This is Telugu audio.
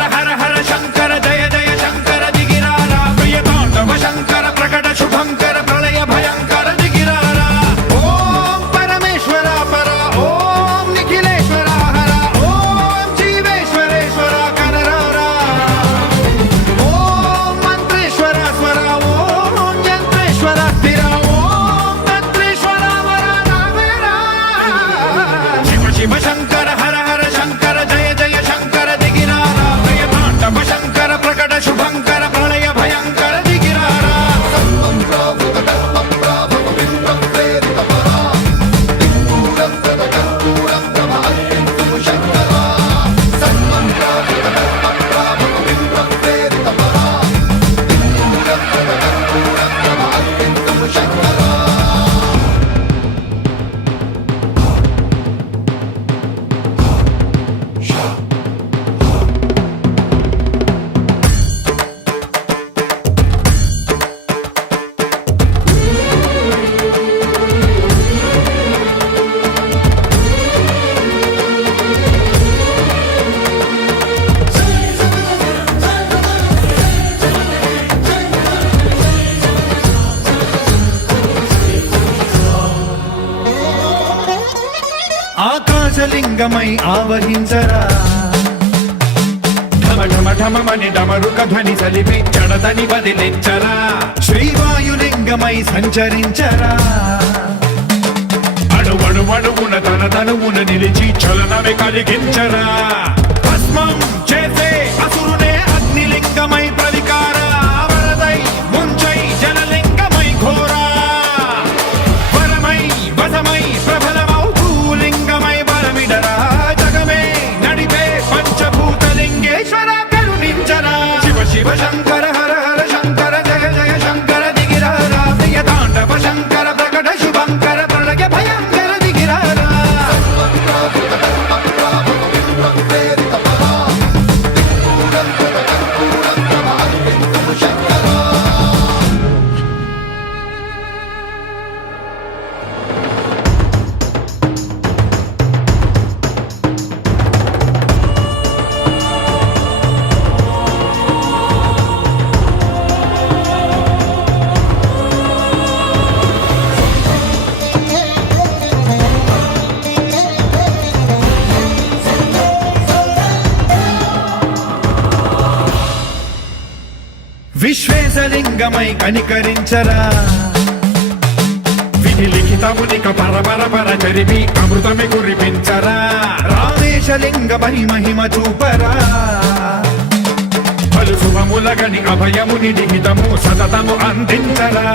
శంకర హర హర శంకర జయ జయ శంకర దిగిరారా ప్రియ తాండవ శంకర ప్రకట శుభంకర ప్రళయ భయంకర దిగిరారా ఓం పరమేశ్వర పర ఓం నిఖిలేశ్వర హర ఓం జీవేశ్వరేశ్వర కరరారా ఓం మంత్రేశ్వర స్వర ఓం యంత్రేశ్వర స్థిర ఓం తంత్రేశ్వర వర నావేరా శివ శివ శంకర హర హర శంకర జయ జయ శంకర దిగిరారా ప్రియ తాండవ శంకర ప్రకట శుభంకర ప్రళయ భయంకర దిగిరారా ఆకాశలింగమై ఆవహించరా ఢమ ఢమ ఢమమని డమరుక ధ్వని సలిపి జడదని వదిలించరా శ్రీవాయులింగమై సంచరించరా అణువణువున తన తనువున నిలిచి చలనమే కలిగించరా భస్మం చేసే అసురునే అగ్నిలింగమై ప్రవికార వరదై ముంచై జలలింగమై ఘోరా వరమై వసమై ప్రబలమౌ భూలింగమై బలమిడరా జగమే నడిపే పంచభూతలింగేశ్వర కరుణించరా శివ శివ శంకర హర హర శంకర జయ జయ శంకర దిగిరారా ప్రియ తాండవ శంకర ప్రకట శుభంకర ప్రళయ భయంకర దిగిరారా విశ్వేశలింగమై కనికరించరా విధి లిఖితమునిక పరపర పర చరిపి అమృతమి కురిపించరా రామేశలింగమై మహిమ చూపరా పలు శుభములగని అభయముని లిఖితము సతతము అందించరా